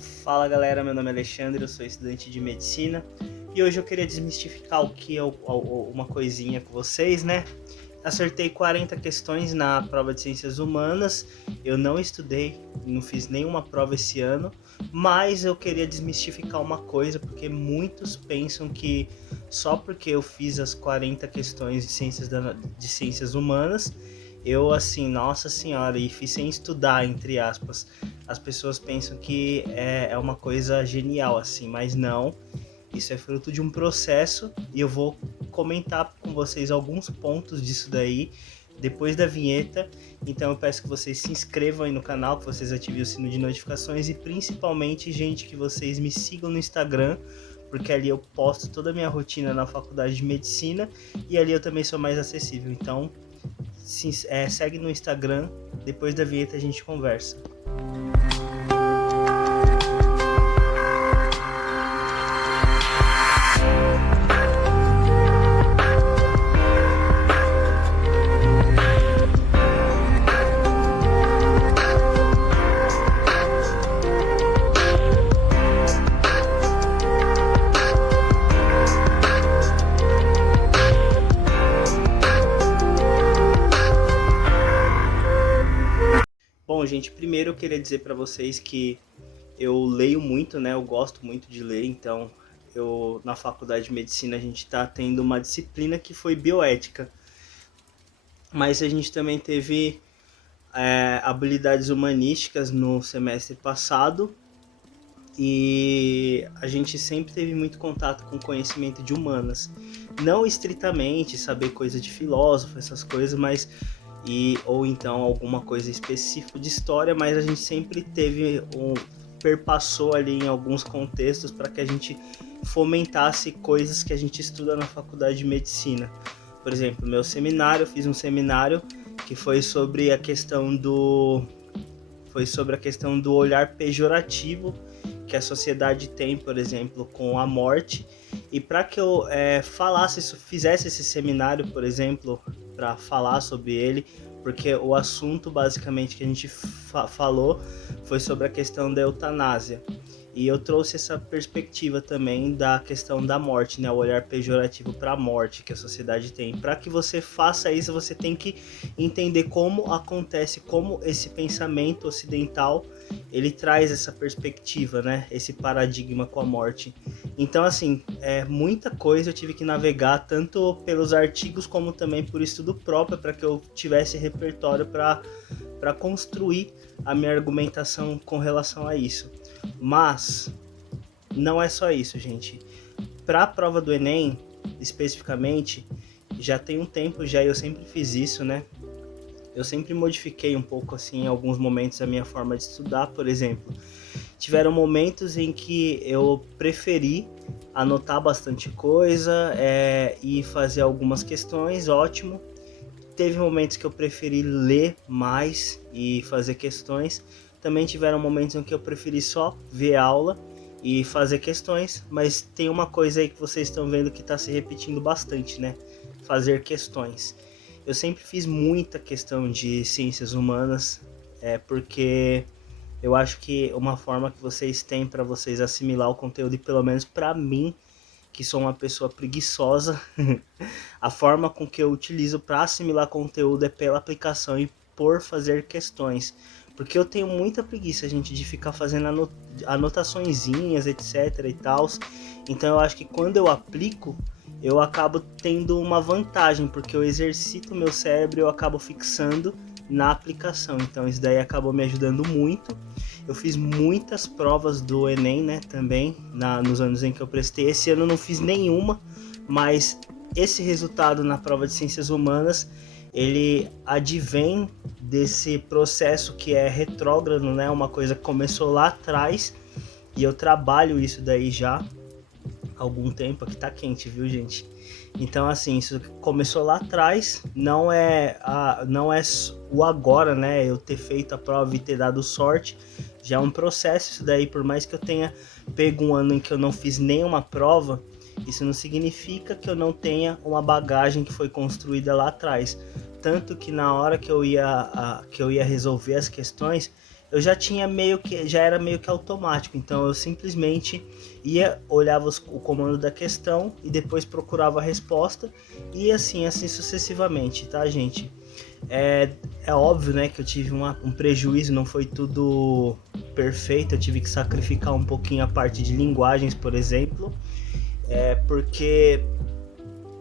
Fala galera, meu nome é Alexandre, eu sou estudante de medicina e hoje eu queria desmistificar o que é uma coisinha com vocês, né? Acertei 40 questões na prova de Ciências Humanas, eu não estudei, não fiz nenhuma prova esse ano, mas eu queria desmistificar uma coisa, porque muitos pensam que só porque eu fiz as 40 questões de ciências humanas, eu assim, nossa senhora, e fiz sem estudar, entre aspas, as pessoas pensam que é uma coisa genial, assim, mas não. Isso é fruto de um processo e eu vou comentar com vocês alguns pontos disso daí depois da vinheta. Então eu peço que vocês se inscrevam aí no canal, que vocês ativem o sino de notificações e principalmente, gente, que vocês me sigam no Instagram, porque ali eu posto toda a minha rotina na faculdade de medicina e ali eu também sou mais acessível. Então segue no Instagram, depois da vinheta a gente conversa. Bom, gente, primeiro eu queria dizer para vocês que eu leio muito, né? Eu gosto muito de ler, então na faculdade de medicina a gente está tendo uma disciplina que foi bioética, mas a gente também teve habilidades humanísticas no semestre passado e a gente sempre teve muito contato com conhecimento de humanas, não estritamente saber coisa de filósofo, essas coisas, mas ou então alguma coisa específica de história, mas a gente sempre perpassou ali em alguns contextos para que a gente fomentasse coisas que a gente estuda na faculdade de medicina. Por exemplo, meu seminário, eu fiz um seminário que foi sobre a questão do olhar pejorativo que a sociedade tem, por exemplo, com a morte. E para que eu fizesse esse seminário, por exemplo, para falar sobre ele, porque o assunto basicamente que a gente falou foi sobre a questão da eutanásia. E eu trouxe essa perspectiva também da questão da morte, né? O olhar pejorativo para a morte que a sociedade tem. Para que você faça isso, você tem que entender como acontece, como esse pensamento ocidental ele traz essa perspectiva, né? Esse paradigma com a morte. Então, assim, muita coisa eu tive que navegar, tanto pelos artigos como também por estudo próprio, para que eu tivesse repertório para construir a minha argumentação com relação a isso. Mas não é só isso, gente. Para a prova do Enem, especificamente, já tem um tempo já, eu sempre fiz isso, né? Eu sempre modifiquei um pouco, assim, em alguns momentos a minha forma de estudar, por exemplo. Tiveram momentos em que eu preferi anotar bastante coisa e fazer algumas questões, ótimo. Teve momentos que eu preferi ler mais e fazer questões. Também tiveram momentos em que eu preferi só ver aula e fazer questões, mas tem uma coisa aí que vocês estão vendo que está se repetindo bastante, né? Fazer questões. Eu sempre fiz muita questão de ciências humanas, porque eu acho que uma forma que vocês têm para vocês assimilar o conteúdo, e pelo menos para mim, que sou uma pessoa preguiçosa, a forma com que eu utilizo para assimilar conteúdo é pela aplicação e por fazer questões. Porque eu tenho muita preguiça, gente, de ficar fazendo anotaçõezinhas, etc e tal. Então eu acho que quando eu aplico, eu acabo tendo uma vantagem, porque eu exercito o meu cérebro e eu acabo fixando na aplicação. Então isso daí acabou me ajudando muito. Eu fiz muitas provas do Enem, né, também, nos anos em que eu prestei. Esse ano eu não fiz nenhuma, mas esse resultado na prova de Ciências Humanas, ele advém desse processo que é retrógrado, né, uma coisa que começou lá atrás, e eu trabalho isso daí já há algum tempo. Aqui tá quente, viu, gente? Então, assim, isso começou lá atrás, não é o agora, né, eu ter feito a prova e ter dado sorte, já é um processo isso daí. Por mais que eu tenha pego um ano em que eu não fiz nenhuma prova, isso não significa que eu não tenha uma bagagem que foi construída lá atrás. Tanto que na hora que eu ia resolver as questões, eu já tinha já era meio que automático, então eu simplesmente ia, olhava o comando da questão e depois procurava a resposta e assim sucessivamente, tá, gente? É óbvio, né, que eu tive um prejuízo, não foi tudo perfeito, eu tive que sacrificar um pouquinho a parte de linguagens, por exemplo, porque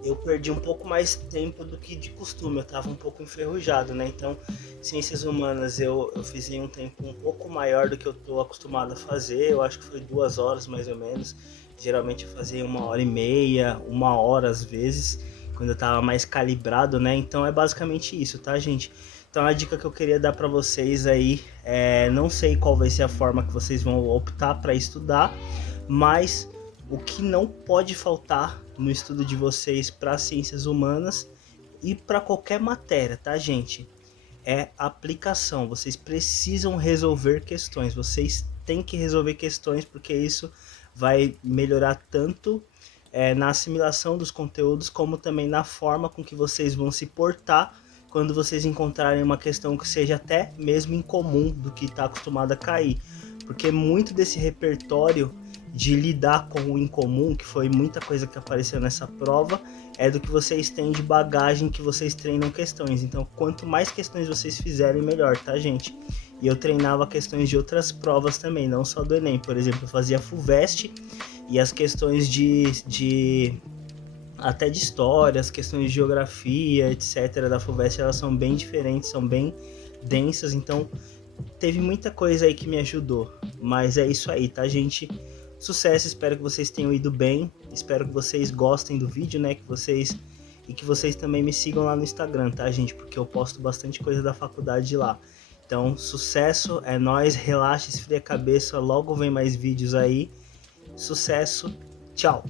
eu perdi um pouco mais tempo do que de costume, eu estava um pouco enferrujado, né? Então, ciências humanas eu fiz em um tempo um pouco maior do que eu estou acostumado a fazer, eu acho que foi 2 horas mais ou menos. Geralmente eu fazia 1 hora e meia, 1 hora às vezes, quando eu estava mais calibrado, né? Então é basicamente isso, tá, gente? Então a dica que eu queria dar para vocês aí, não sei qual vai ser a forma que vocês vão optar para estudar, mas o que não pode faltar no estudo de vocês para ciências humanas e para qualquer matéria, tá, gente? É aplicação. Vocês precisam resolver questões. Vocês têm que resolver questões porque isso vai melhorar tanto na assimilação dos conteúdos como também na forma com que vocês vão se portar quando vocês encontrarem uma questão que seja até mesmo incomum do que está acostumado a cair. Porque muito desse repertório de lidar com o incomum, que foi muita coisa que apareceu nessa prova, é do que vocês têm de bagagem que vocês treinam questões. Então, quanto mais questões vocês fizerem, melhor, tá, gente? E eu treinava questões de outras provas também, não só do Enem. Por exemplo, eu fazia FUVEST e as questões até de história, as questões de geografia, etc. da FUVEST, elas são bem diferentes, são bem densas, então teve muita coisa aí que me ajudou. Mas é isso aí, tá, gente? Sucesso, espero que vocês tenham ido bem, espero que vocês gostem do vídeo, né, que vocês também me sigam lá no Instagram, tá, gente, porque eu posto bastante coisa da faculdade lá. Então, sucesso, é nóis, relaxa, esfria a cabeça, logo vem mais vídeos aí. Sucesso, tchau!